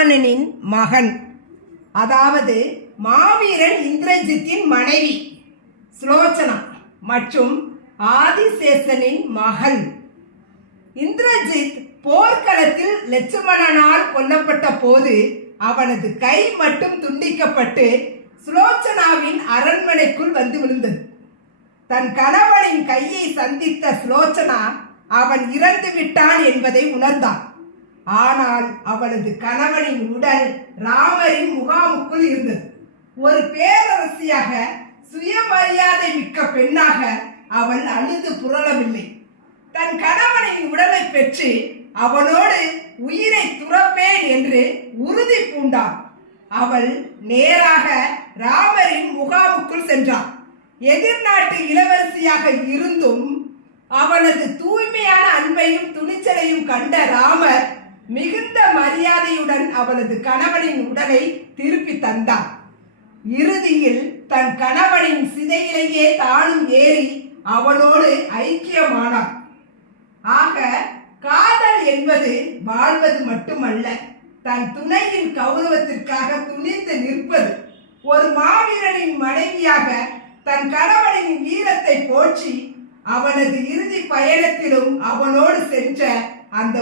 ராவணனின் மகன், அதாவது மாவீரன் இந்திரஜித்தின் மனைவி சுலோச்சனா மற்றும் ஆதிசேஷனின் மகள். இந்திரஜித் போர்க்களத்தில் லட்சுமணனால் கொல்லப்பட்ட போது அவனது கை மட்டும் துண்டிக்கப்பட்டு சுலோச்சனாவின் அரண்மனைக்குள் வந்து விழுந்தது. தன் கணவனின் கையை சந்தித்த சுலோச்சனா அவன் இறந்து விட்டான் என்பதை உணர்ந்தான். ஆனால் அவளது கணவனின் உடல் ராமரின் முகாமுக்குள் இருந்தது. ஒரு பேரரசியாக, சுயமரியாதை மிக்க பெண்ணாக அவள் அழுது புரளவில்லை. தன் கணவனின் உடலை பெற்று அவனோடு உயிரை துறப்பேன் என்று உறுதி பூண்டாள். அவள் நேராக ராமரின் முகாமுக்குள் சென்றாள். எதிர்நாட்டு இளவரசியாக இருந்தும் அவனது தூய்மையான அன்பையும் துணிச்சலையும் கண்ட ராமர் மிகுந்த மரியாதையுடன் அவளது கணவனின் உடலை திருப்பி தந்தார். இறுதியில் தன் கணவனின் சிதையிலேயே தானும் ஏறி அவனோடு ஐக்கியமானார். ஆக காதல் என்பது வாழ்வது மட்டுமல்ல, தன் துணையின் கௌரவத்திற்காக துணிந்து நிற்பது. ஒரு மாவீரனின் மனைவியாக தன் கணவனின் வீரத்தை போற்றி அவனது இறுதி பயணத்திலும் அவனோடு சென்ற அந்த